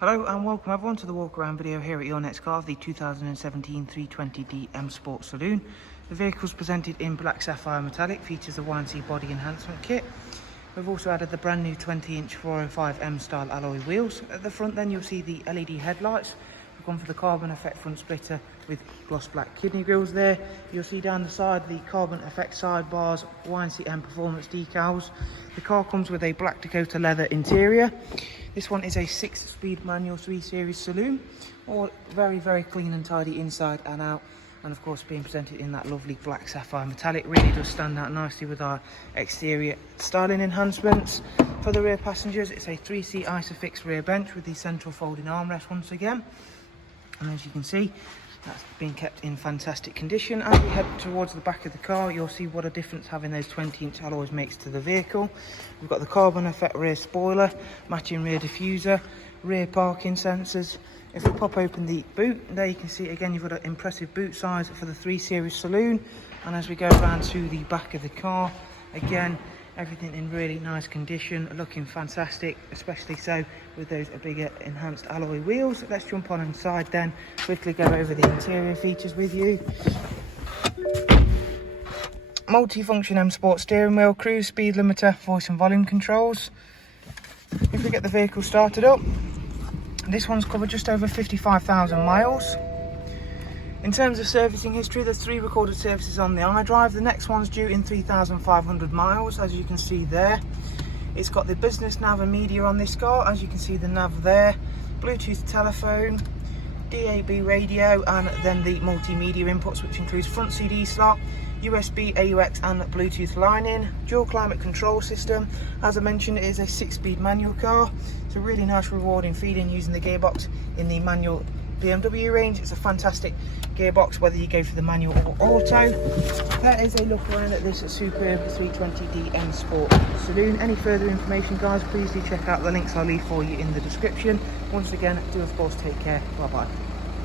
Hello and welcome everyone to the walk around video here at your next car of the 2017 320D M Sport Saloon. The vehicle is presented in black sapphire metallic, features a Y&C body enhancement kit. We've also added the brand new 20-inch 405 M style alloy wheels. At the front then you'll see the LED headlights. We've gone for the carbon effect front splitter with gloss black kidney grills there. You'll see down the side the carbon effect sidebars, Y&C M performance decals. The car comes with a black Dakota leather interior. This one is a 6-speed manual 3 Series saloon, all very clean and tidy inside and out, and of course being presented in that lovely black sapphire metallic really does stand out nicely with our exterior styling enhancements. For the rear passengers, it's a 3-seat Isofix rear bench with the central folding armrest once again, and as you can see that's been kept in fantastic condition. As we head towards the back of the car, you'll see what a difference having those 20-inch alloys makes to the vehicle. We've got the carbon effect rear spoiler, matching rear diffuser, rear parking sensors. If we pop open the boot, there you can see again you've got an impressive boot size for the 3 Series saloon. And as we go around to the back of the car, again everything in really nice condition, looking fantastic, especially so with those bigger enhanced alloy wheels. Let's jump on inside then, quickly go over the interior features with you. Multi-function M Sport steering wheel, cruise speed limiter, voice and volume controls. If we get the vehicle started up, this one's covered just over 55,000 miles. In terms of servicing history, there's 3 recorded services on the iDrive. The next one's due in 3,500 miles, as you can see there. It's got the business nav and media on this car, as you can see the nav there, Bluetooth telephone, DAB radio, and then the multimedia inputs, which includes front CD slot, USB, AUX and Bluetooth line-in, dual climate control system. As I mentioned, it is a 6-speed manual car. It's a really nice rewarding feeling using the gearbox in the manual BMW range. It's a fantastic gearbox whether you go for the manual or auto. That is a look around at this superb 320D M Sport Saloon. Any further information, guys, please do check out the links I'll leave for you in the description. Once again, do of course take care. Bye bye.